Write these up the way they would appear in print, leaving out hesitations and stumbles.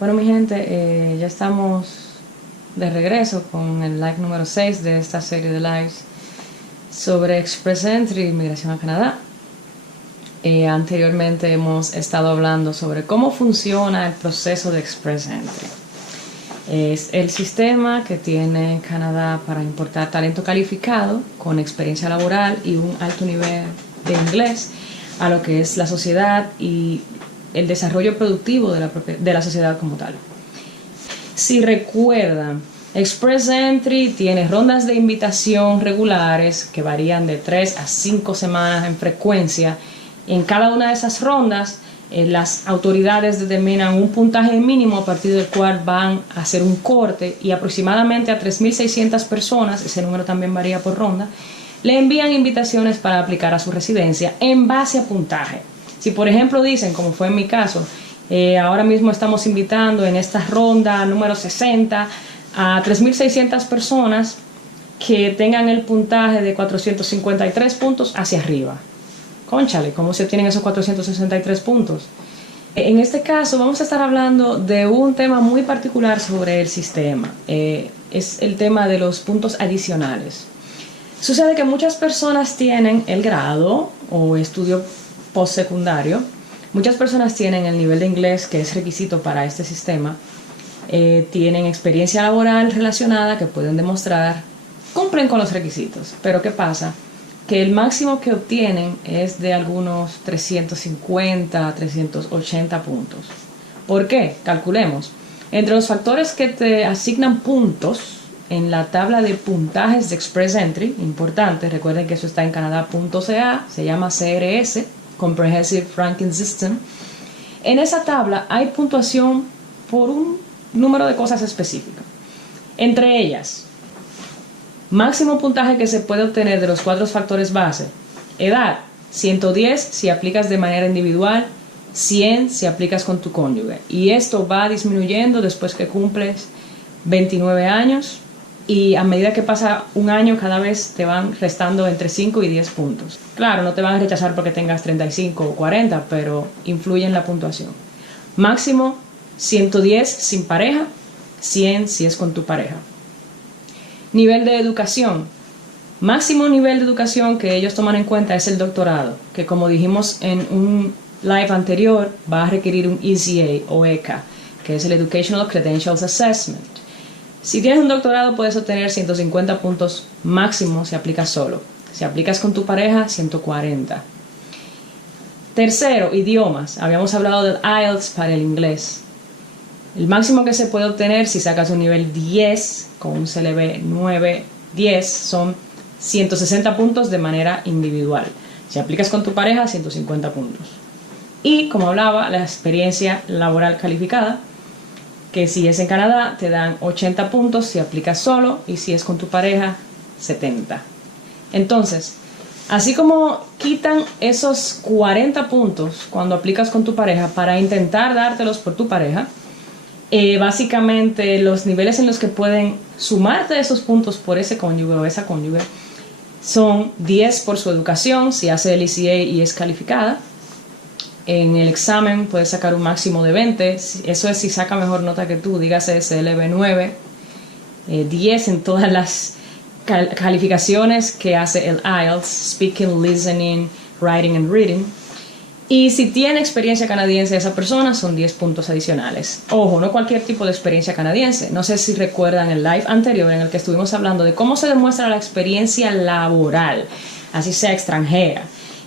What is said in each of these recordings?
Bueno, mi gente, ya estamos de regreso con el live número 6 de esta serie de lives sobre Express Entry, inmigración a Canadá. Anteriormente hemos estado hablando sobre cómo funciona el proceso de Express Entry. Es el sistema que tiene Canadá para importar talento calificado con experiencia laboral y un alto nivel de inglés a lo que es la sociedad y el desarrollo productivo de la sociedad como tal. Si recuerdan, Express Entry tiene rondas de invitación regulares que varían de 3 a 5 semanas en frecuencia. En cada una de esas rondas, las autoridades determinan un puntaje mínimo a partir del cual van a hacer un corte y aproximadamente a 3.600 personas, ese número también varía por ronda, le envían invitaciones para aplicar a su residencia en base a puntaje. Si por ejemplo dicen, como fue en mi caso, ahora mismo estamos invitando en esta ronda número 60 a 3.600 personas que tengan el puntaje de 453 puntos hacia arriba. Cónchale, ¿cómo se obtienen esos 463 puntos? En este caso vamos a estar hablando de un tema muy particular sobre el sistema. Es el tema de los puntos adicionales. Sucede que muchas personas tienen el grado o estudio postsecundario. Muchas personas tienen el nivel de inglés que es requisito para este sistema. Tienen experiencia laboral relacionada que pueden demostrar, cumplen con los requisitos. Pero ¿qué pasa? Que el máximo que obtienen es de algunos 350, 380 puntos. ¿Por qué? Calculemos. Entre los factores que te asignan puntos en la tabla de puntajes de Express Entry, importante, recuerden que eso está en Canadá.ca, se llama CRS, Comprehensive Ranking System. En esa tabla hay puntuación por un número de cosas específicas. Entre ellas, máximo puntaje que se puede obtener de los 4 factores base. Edad, 110 si aplicas de manera individual, 100 si aplicas con tu cónyuge. Y esto va disminuyendo después que cumples 29 años y a medida que pasa un año cada vez te van restando entre 5 y 10 puntos. Claro, no te van a rechazar porque tengas 35 o 40, pero influye en la puntuación. Máximo 110 sin pareja, 100 si es con tu pareja. Nivel de educación. Máximo nivel de educación que ellos toman en cuenta es el doctorado, que como dijimos en un live anterior, va a requerir un ECA o ECA, que es el Educational Credentials Assessment. Si tienes un doctorado puedes obtener 150 puntos máximo si aplicas solo. Si aplicas con tu pareja, 140. Tercero, idiomas. Habíamos hablado del IELTS para el inglés. El máximo que se puede obtener si sacas un nivel 10 con un CLB 9-10 son 160 puntos de manera individual. Si aplicas con tu pareja, 150 puntos. Y como hablaba, la experiencia laboral calificada, que si es en Canadá te dan 80 puntos si aplicas solo y si es con tu pareja, 70. Entonces, así como quitan esos 40 puntos cuando aplicas con tu pareja para intentar dártelos por tu pareja, básicamente los niveles en los que pueden sumarte esos puntos por ese cónyuge o esa cónyuge son 10 por su educación si hace el ECA y es calificada. En el examen puedes sacar un máximo de 20, eso es si saca mejor nota que tú, dígase CLB 9, 10 en todas las calificaciones que hace el IELTS, Speaking, Listening, Writing and Reading. Y si tiene experiencia canadiense esa persona, son 10 puntos adicionales. Ojo, no cualquier tipo de experiencia canadiense. No sé si recuerdan el live anterior en el que estuvimos hablando de cómo se demuestra la experiencia laboral, así sea extranjera,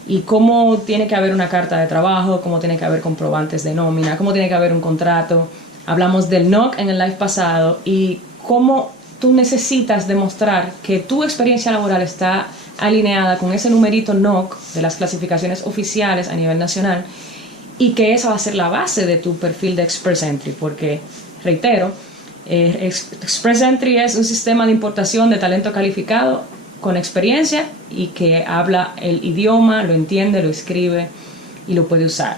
y cómo tiene que haber una carta de trabajo, cómo tiene que haber comprobantes de nómina, cómo tiene que haber un contrato. Hablamos del NOC en el live pasado y cómo tú necesitas demostrar que tu experiencia laboral está alineada con ese numerito NOC de las clasificaciones oficiales a nivel nacional y que esa va a ser la base de tu perfil de Express Entry, porque, reitero, Express Entry es un sistema de importación de talento calificado con experiencia y que habla el idioma, lo entiende, lo escribe y lo puede usar.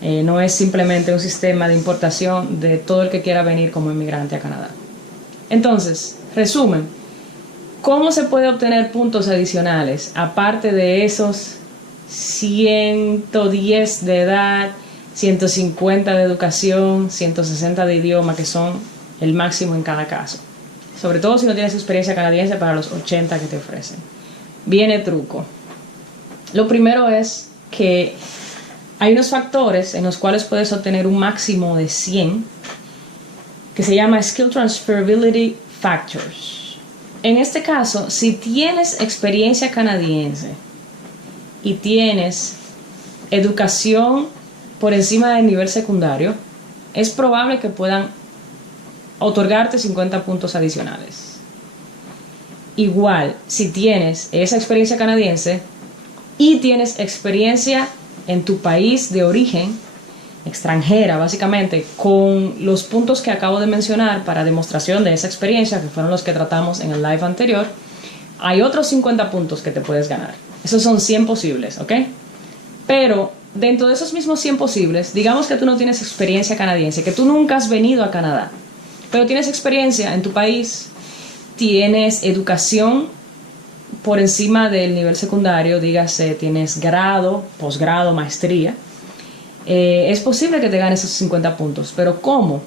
No es simplemente un sistema de importación de todo el que quiera venir como inmigrante a Canadá. Entonces, resumen, ¿cómo se puede obtener puntos adicionales aparte de esos 110 de edad, 150 de educación, 160 de idioma, que son el máximo en cada caso. Sobre todo si no tienes experiencia canadiense para los 80 que te ofrecen. Viene truco. Lo primero es que hay unos factores en los cuales puedes obtener un máximo de 100 que se llama Skill Transferability Factors. En este caso, si tienes experiencia canadiense y tienes educación por encima del nivel secundario, es probable que puedan otorgarte 50 puntos adicionales. Igual, si tienes esa experiencia canadiense y tienes experiencia en tu país de origen, extranjera básicamente, con los puntos que acabo de mencionar para demostración de esa experiencia, que fueron los que tratamos en el live anterior, hay otros 50 puntos que te puedes ganar. Esos son 100 posibles, ¿ok? Pero dentro de esos mismos 100 posibles, digamos que tú no tienes experiencia canadiense, que tú nunca has venido a Canadá, pero tienes experiencia en tu país, tienes educación por encima del nivel secundario, dígase, tienes grado, posgrado, maestría, es posible que te ganes esos 50 puntos. ¿Pero cómo?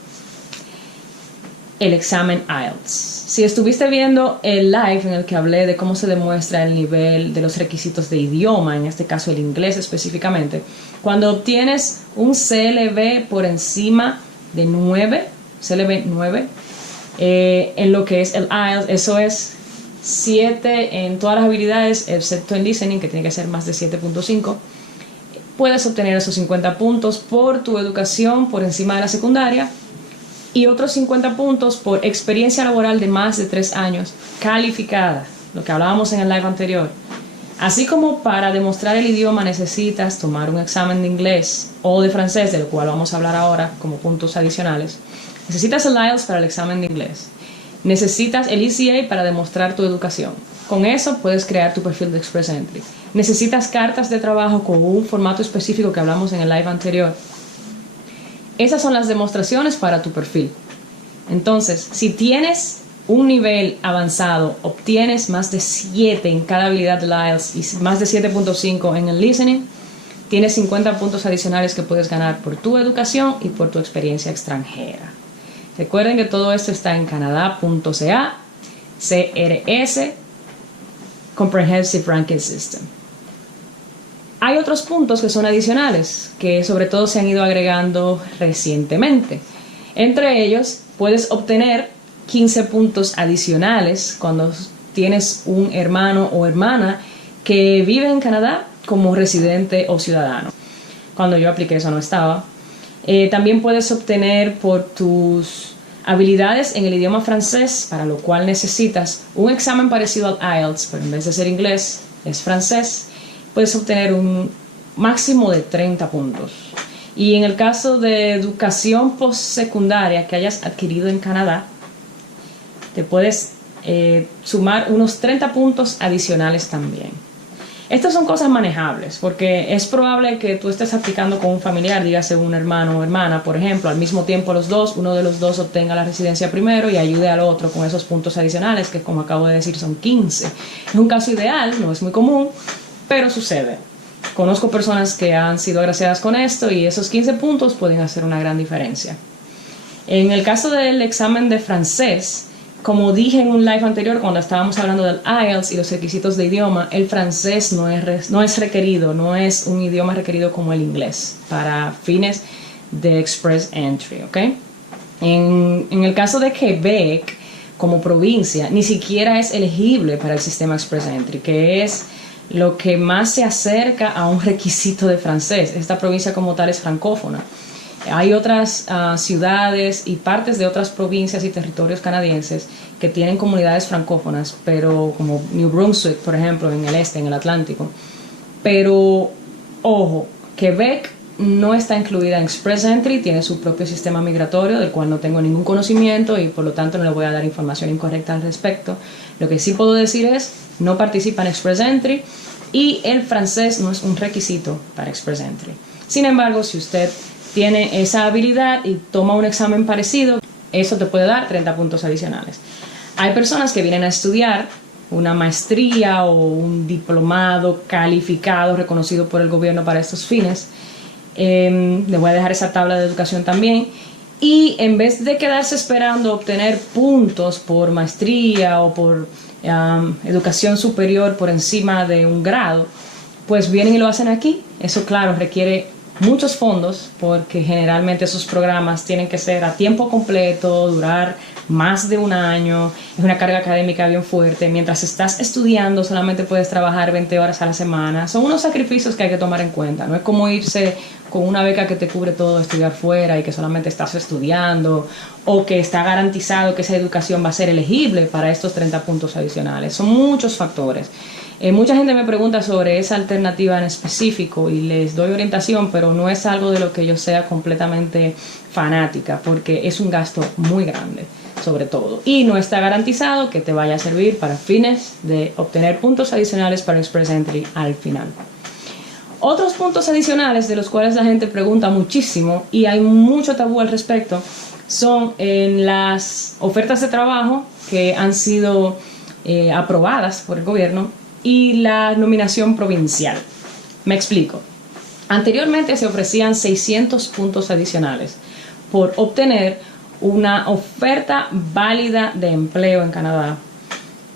El examen IELTS. Si estuviste viendo el live en el que hablé de cómo se demuestra el nivel de los requisitos de idioma, en este caso el inglés específicamente, cuando obtienes un CLB por encima de 9, CLB 9, en lo que es el IELTS, eso es 7 en todas las habilidades, excepto en listening, que tiene que ser más de 7.5, puedes obtener esos 50 puntos por tu educación por encima de la secundaria y otros 50 puntos por experiencia laboral de más de 3 años calificada, lo que hablábamos en el live anterior. Así como para demostrar el idioma necesitas tomar un examen de inglés o de francés, de lo cual vamos a hablar ahora como puntos adicionales, necesitas el IELTS para el examen de inglés. Necesitas el ECA para demostrar tu educación. Con eso puedes crear tu perfil de Express Entry. Necesitas cartas de trabajo con un formato específico que hablamos en el live anterior. Esas son las demostraciones para tu perfil. Entonces, si tienes un nivel avanzado, obtienes más de 7 en cada habilidad del IELTS y más de 7.5 en el listening, tienes 50 puntos adicionales que puedes ganar por tu educación y por tu experiencia extranjera. Recuerden que todo esto está en canada.ca, CRS, Comprehensive Ranking System. Hay otros puntos que son adicionales, que sobre todo se han ido agregando recientemente. Entre ellos, puedes obtener 15 puntos adicionales cuando tienes un hermano o hermana que vive en Canadá como residente o ciudadano. Cuando yo apliqué eso no estaba. También puedes obtener por tus habilidades en el idioma francés, para lo cual necesitas un examen parecido al IELTS, pero en vez de ser inglés, es francés. Puedes obtener un máximo de 30 puntos. Y en el caso de educación postsecundaria que hayas adquirido en Canadá, te puedes sumar unos 30 puntos adicionales también. Estas son cosas manejables, porque es probable que tú estés aplicando con un familiar, dígase un hermano o hermana, por ejemplo, al mismo tiempo los dos, uno de los dos obtenga la residencia primero y ayude al otro con esos puntos adicionales, que como acabo de decir son 15. Es un caso ideal, no es muy común, pero sucede. Conozco personas que han sido agraciadas con esto y esos 15 puntos pueden hacer una gran diferencia. En el caso del examen de francés, como dije en un live anterior cuando estábamos hablando del IELTS y los requisitos de idioma, el francés no es requerido, no es un idioma requerido como el inglés para fines de Express Entry, ¿ok? En el caso de Quebec, como provincia, ni siquiera es elegible para el sistema Express Entry, que es lo que más se acerca a un requisito de francés. Esta provincia como tal es francófona. Hay otras ciudades y partes de otras provincias y territorios canadienses que tienen comunidades francófonas, pero como New Brunswick, por ejemplo, en el este, en el Atlántico. Pero, ojo, Quebec no está incluida en Express Entry, tiene su propio sistema migratorio, del cual no tengo ningún conocimiento y por lo tanto no le voy a dar información incorrecta al respecto. Lo que sí puedo decir es, no participa en Express Entry y el francés no es un requisito para Express Entry. Sin embargo, si usted tiene esa habilidad y toma un examen parecido, eso te puede dar 30 puntos adicionales. Hay personas que vienen a estudiar una maestría o un diplomado calificado, reconocido por el gobierno para estos fines, Les voy a dejar esa tabla de educación también. Y en vez de quedarse esperando obtener puntos por maestría o por educación superior por encima de un grado, pues vienen y lo hacen aquí. Eso, claro, requiere muchos fondos porque generalmente esos programas tienen que ser a tiempo completo, durar más de un año, es una carga académica bien fuerte. Mientras estás estudiando solamente puedes trabajar 20 horas a la semana. Son unos sacrificios que hay que tomar en cuenta. No es como irse con una beca que te cubre todo, estudiar fuera y que solamente estás estudiando, o que está garantizado que esa educación va a ser elegible para estos 30 puntos adicionales. Son muchos factores. Mucha gente me pregunta sobre esa alternativa en específico y les doy orientación, pero no es algo de lo que yo sea completamente fanática porque es un gasto muy grande, sobre todo. Y no está garantizado que te vaya a servir para fines de obtener puntos adicionales para Express Entry al final. Otros puntos adicionales de los cuales la gente pregunta muchísimo y hay mucho tabú al respecto son en las ofertas de trabajo que han sido aprobadas por el gobierno y la nominación provincial. Me explico. Anteriormente se ofrecían 600 puntos adicionales por obtener una oferta válida de empleo en Canadá.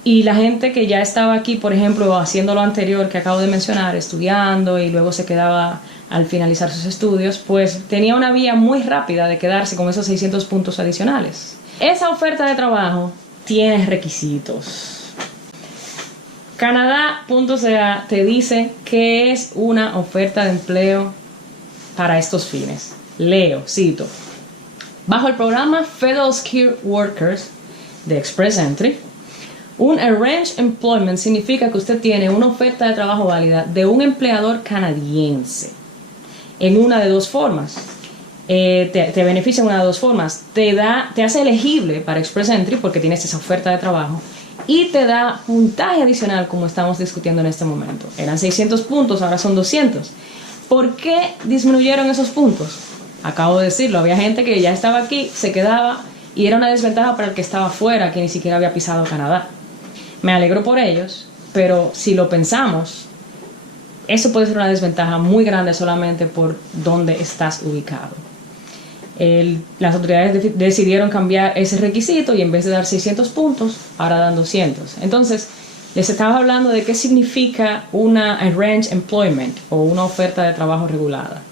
Y la gente que ya estaba aquí, por ejemplo, haciendo lo anterior que acabo de mencionar, estudiando y luego se quedaba al finalizar sus estudios, pues tenía una vía muy rápida de quedarse con esos 600 puntos adicionales. Esa oferta de trabajo tiene requisitos. Canadá.ca te dice que es una oferta de empleo para estos fines. Leo, cito. Bajo el programa Federal Skilled Workers de Express Entry, un Arranged Employment significa que usted tiene una oferta de trabajo válida de un empleador canadiense en una de dos formas. Te beneficia en una de dos formas. Te hace elegible para Express Entry porque tienes esa oferta de trabajo y te da puntaje adicional como estamos discutiendo en este momento. Eran 600 puntos, ahora son 200. ¿Por qué disminuyeron esos puntos? Acabo de decirlo, había gente que ya estaba aquí, se quedaba y era una desventaja para el que estaba fuera, que ni siquiera había pisado Canadá. Me alegro por ellos, pero si lo pensamos, eso puede ser una desventaja muy grande solamente por dónde estás ubicado. Las autoridades decidieron cambiar ese requisito y en vez de dar 600 puntos, ahora dan 200. Entonces, les estaba hablando de qué significa una Arranged Employment o una oferta de trabajo regulada.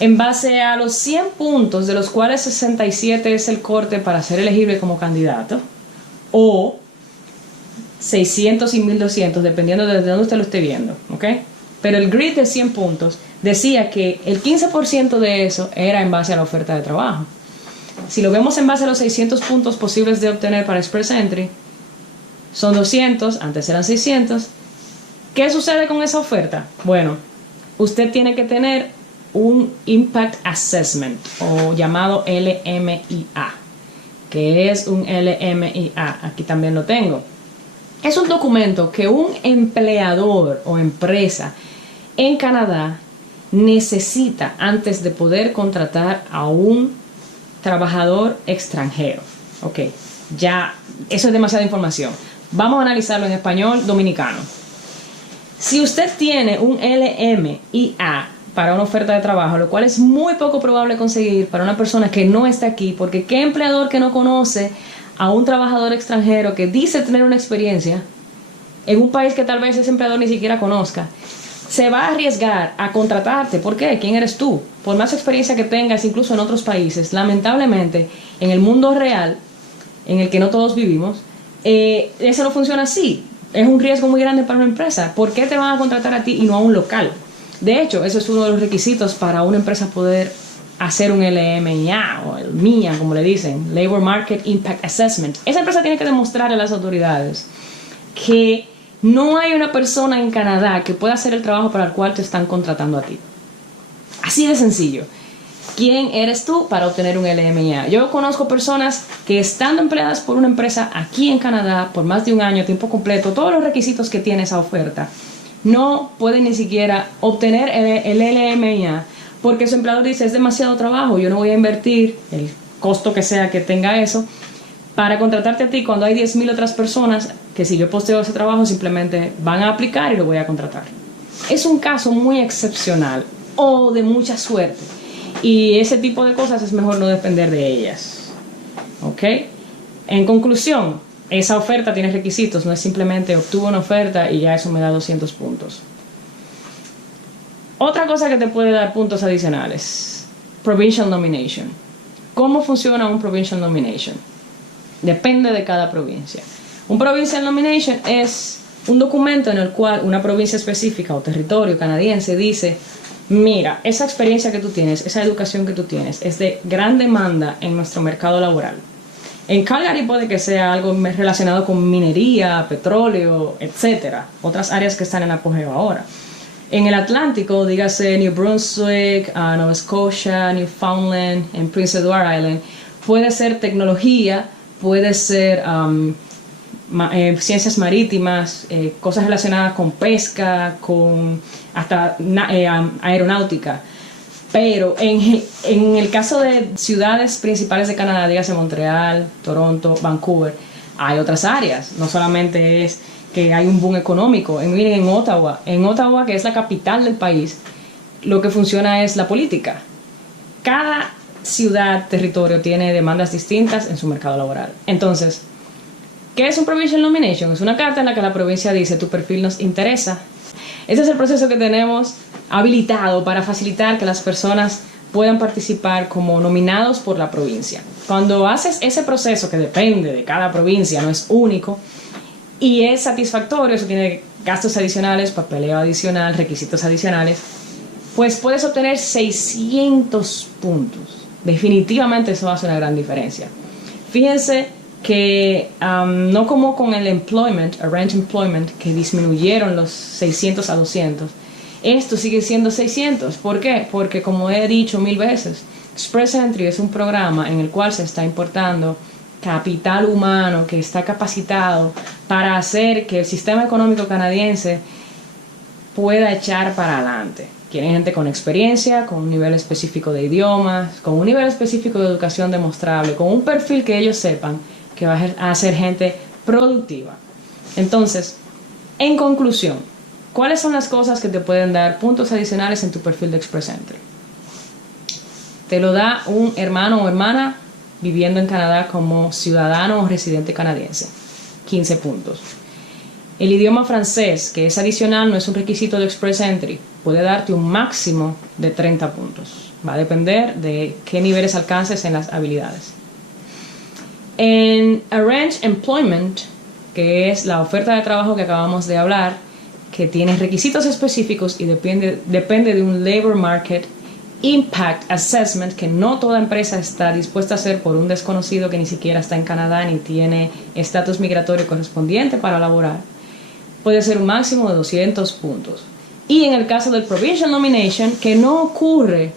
En base a los 100 puntos, de los cuales 67 es el corte para ser elegible como candidato, o 600 y 1200, dependiendo de dónde usted lo esté viendo, ¿ok? Pero el grid de 100 puntos decía que el 15% de eso era en base a la oferta de trabajo. Si lo vemos en base a los 600 puntos posibles de obtener para Express Entry, son 200, antes eran 600. ¿Qué sucede con esa oferta? Bueno, usted tiene que tener un Impact Assessment, o llamado LMIA. ¿Qué es un LMIA? Aquí también lo tengo. Es un documento que un empleador o empresa en Canadá necesita antes de poder contratar a un trabajador extranjero. Ok, ya, eso es demasiada información. Vamos a analizarlo en español dominicano. Si usted tiene un LMIA para una oferta de trabajo, lo cual es muy poco probable conseguir para una persona que no está aquí, porque ¿qué empleador que no conoce a un trabajador extranjero que dice tener una experiencia en un país que tal vez ese empleador ni siquiera conozca, se va a arriesgar a contratarte? ¿Por qué? ¿Quién eres tú? Por más experiencia que tengas, incluso en otros países, lamentablemente, en el mundo real, en el que no todos vivimos, eso no funciona así. Es un riesgo muy grande para una empresa. ¿Por qué te van a contratar a ti y no a un local? De hecho, eso es uno de los requisitos para una empresa poder hacer un LMIA o el MIA, como le dicen, Labor Market Impact Assessment. Esa empresa tiene que demostrarle a las autoridades que no hay una persona en Canadá que pueda hacer el trabajo para el cual te están contratando a ti. Así de sencillo. ¿Quién eres tú para obtener un LMIA? Yo conozco personas que estando empleadas por una empresa aquí en Canadá por más de un año, tiempo completo, todos los requisitos que tiene esa oferta, no pueden ni siquiera obtener el LMIA porque su empleador dice: es demasiado trabajo, yo no voy a invertir el costo que sea que tenga eso para contratarte a ti cuando hay 10,000 otras personas que, si yo posteo ese trabajo, simplemente van a aplicar y lo voy a contratar. Es un caso muy excepcional o de mucha suerte. Y ese tipo de cosas es mejor no depender de ellas. ¿Ok? En conclusión, esa oferta tiene requisitos, no es simplemente obtuvo una oferta y ya eso me da 200 puntos. Otra cosa que te puede dar puntos adicionales, Provincial Nomination. ¿Cómo funciona un Provincial Nomination? Depende de cada provincia. Un Provincial Nomination es un documento en el cual una provincia específica o territorio canadiense dice: mira, esa experiencia que tú tienes, esa educación que tú tienes es de gran demanda en nuestro mercado laboral. En Calgary puede que sea algo relacionado con minería, petróleo, etcétera, otras áreas que están en apogeo ahora. En el Atlántico, dígase New Brunswick, Nova Scotia, Newfoundland, en Prince Edward Island, puede ser tecnología, puede ser ciencias marítimas, cosas relacionadas con pesca, con hasta aeronáutica. Pero en el caso de ciudades principales de Canadá, dígase Montreal, Toronto, Vancouver, hay otras áreas. No solamente es que hay un boom económico. Miren, en Ottawa, que es la capital del país, lo que funciona es la política. Cada ciudad, territorio tiene demandas distintas en su mercado laboral. Entonces, ¿qué es un Provincial Nomination? Es una carta en la que la provincia dice: tu perfil nos interesa. Ese es el proceso que tenemos habilitado para facilitar que las personas puedan participar como nominados por la provincia. Cuando haces ese proceso, que depende de cada provincia, no es único, y es satisfactorio, eso tiene gastos adicionales, papeleo adicional, requisitos adicionales, pues puedes obtener 600 puntos. Definitivamente eso hace una gran diferencia. Fíjense que no como con el Arranged Employment, que disminuyeron los 600 a 200, esto sigue siendo 600. ¿Por qué? Porque, como he dicho 1000 veces, Express Entry es un programa en el cual se está importando capital humano que está capacitado para hacer que el sistema económico canadiense pueda echar para adelante. Quieren gente con experiencia, con un nivel específico de idiomas, con un nivel específico de educación demostrable, con un perfil que ellos sepan que va a ser gente productiva. Entonces, en conclusión, ¿cuáles son las cosas que te pueden dar puntos adicionales en tu perfil de Express Entry? Te lo da un hermano o hermana viviendo en Canadá como ciudadano o residente canadiense, 15 puntos. El idioma francés, que es adicional, no es un requisito de Express Entry, puede darte un máximo de 30 puntos. Va a depender de qué niveles alcances en las habilidades. En Arranged Employment, que es la oferta de trabajo que acabamos de hablar, que tiene requisitos específicos y depende de un Labor Market Impact Assessment que no toda empresa está dispuesta a hacer por un desconocido que ni siquiera está en Canadá ni tiene estatus migratorio correspondiente para laborar, puede ser un máximo de 200 puntos. Y en el caso del Provincial Nomination, que no ocurre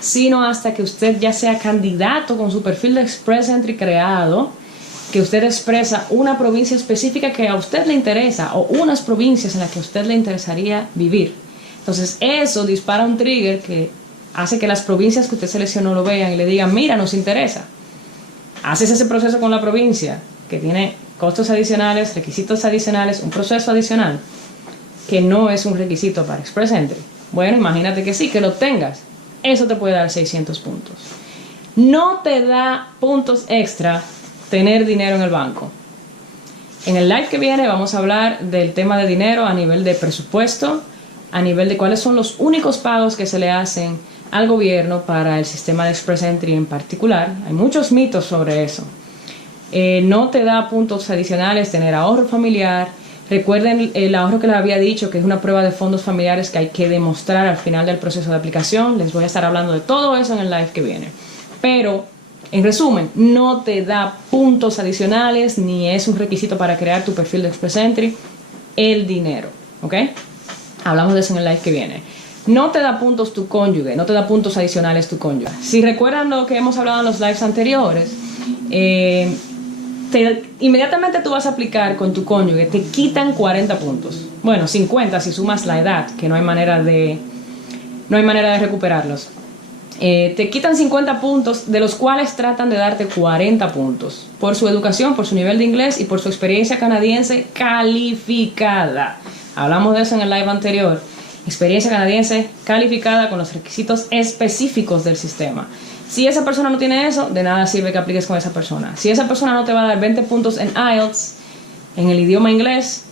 sino hasta que usted ya sea candidato con su perfil de Express Entry creado, que usted expresa una provincia específica que a usted le interesa o unas provincias en las que a usted le interesaría vivir. Entonces eso dispara un trigger que hace que las provincias que usted seleccionó lo vean y le digan: mira, nos interesa. Haces ese proceso con la provincia, que tiene costos adicionales, requisitos adicionales, un proceso adicional, que no es un requisito para Express Entry. Bueno, imagínate que sí, que lo tengas. Eso te puede dar 600 puntos. No te da puntos extra tener dinero en el banco. En el live que viene vamos a hablar del tema de dinero a nivel de presupuesto, a nivel de cuáles son los únicos pagos que se le hacen al gobierno para el sistema de Express Entry en particular. Hay muchos mitos sobre eso. No te da puntos adicionales tener ahorro familiar. Recuerden el ahorro que les había dicho, que es una prueba de fondos familiares que hay que demostrar al final del proceso de aplicación. Les voy a estar hablando de todo eso en el live que viene. Pero, en resumen, no te da puntos adicionales ni es un requisito para crear tu perfil de Express Entry el dinero. ¿Ok? Hablamos de eso en el live que viene. No te da puntos tu cónyuge, no te da puntos adicionales tu cónyuge. Si recuerdan lo que hemos hablado en los lives anteriores, inmediatamente tú vas a aplicar con tu cónyuge, te quitan 40 puntos. Bueno, 50 si sumas la edad, que no hay manera de recuperarlos. Te quitan 50 puntos, de los cuales tratan de darte 40 puntos por su educación, por su nivel de inglés y por su experiencia canadiense calificada. Hablamos de eso en el live anterior. experiencia canadiense calificada con los requisitos específicos del sistema. Si esa persona no tiene eso, de nada sirve que apliques con esa persona. Si esa persona no te va a dar 20 puntos en IELTS, en el idioma inglés,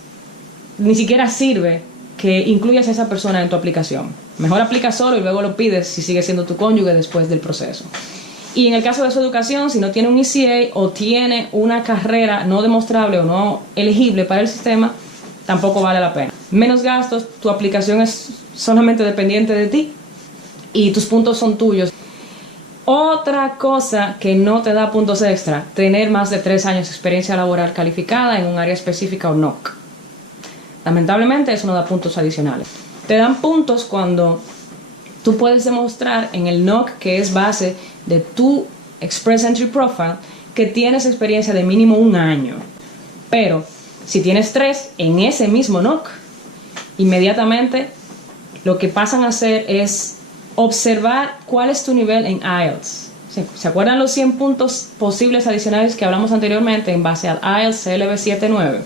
ni siquiera sirve que incluyas a esa persona en tu aplicación. Mejor aplica solo y luego lo pides si sigue siendo tu cónyuge después del proceso. Y en el caso de su educación, si no tiene un ECA o tiene una carrera no demostrable o no elegible para el sistema, tampoco vale la pena. Menos gastos, tu aplicación es solamente dependiente de ti y tus puntos son tuyos. Otra cosa que no te da puntos extra, tener más de 3 años de experiencia laboral calificada en un área específica o NOC. Lamentablemente eso no da puntos adicionales. Te dan puntos cuando tú puedes demostrar en el NOC, que es base de tu Express Entry Profile, que tienes experiencia de mínimo 1 año. Pero si tienes 3 en ese mismo NOC, inmediatamente lo que pasan a hacer es observar cuál es tu nivel en IELTS. ¿Se acuerdan los 100 puntos posibles adicionales que hablamos anteriormente en base al IELTS CLB 7.9?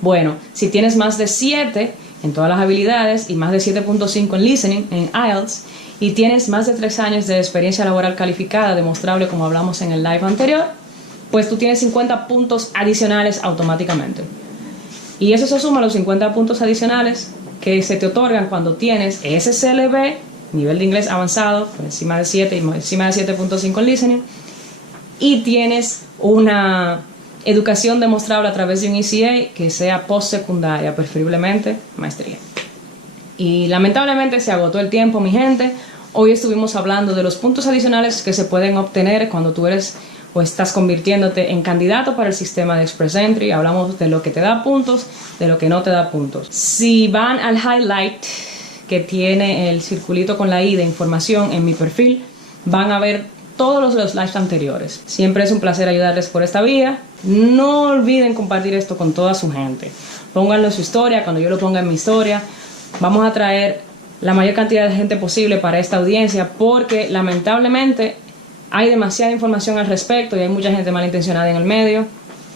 Bueno, si tienes más de 7 en todas las habilidades y más de 7.5 en listening, en IELTS, y tienes más de 3 años de experiencia laboral calificada, demostrable como hablamos en el live anterior, pues tú tienes 50 puntos adicionales automáticamente. Y eso se suma a los 50 puntos adicionales que se te otorgan cuando tienes ese CLB, nivel de inglés avanzado, por encima de 7 y encima de 7.5 en listening, y tienes una educación demostrable a través de un ECA que sea postsecundaria, preferiblemente maestría. Y lamentablemente se agotó el tiempo, mi gente. Hoy estuvimos hablando de los puntos adicionales que se pueden obtener cuando tú eres o estás convirtiéndote en candidato para el sistema de Express Entry. Hablamos de lo que te da puntos, de lo que no te da puntos. Si van al highlight que tiene el circulito con la I de información en mi perfil, van a ver todos los lives anteriores. Siempre es un placer ayudarles por esta vía. No olviden compartir esto con toda su gente. Pónganlo en su historia, cuando yo lo ponga en mi historia. Vamos a traer la mayor cantidad de gente posible para esta audiencia, porque lamentablemente hay demasiada información al respecto y hay mucha gente malintencionada en el medio,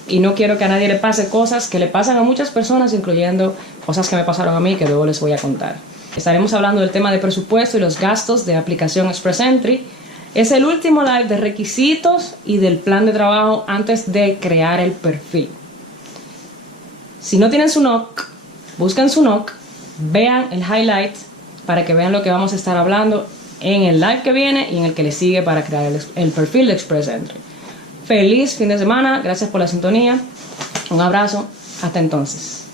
y no quiero que a nadie le pase cosas que le pasan a muchas personas, incluyendo cosas que me pasaron a mí que luego les voy a contar. Estaremos hablando del tema de presupuesto y los gastos de aplicación Express Entry. Es el último live de requisitos y del plan de trabajo antes de crear el perfil. Si no tienen su NOC, busquen su NOC, vean el highlight para que vean lo que vamos a estar hablando en el live que viene y en el que le sigue para crear el perfil de Express Entry. Feliz fin de semana, gracias por la sintonía, un abrazo, hasta entonces.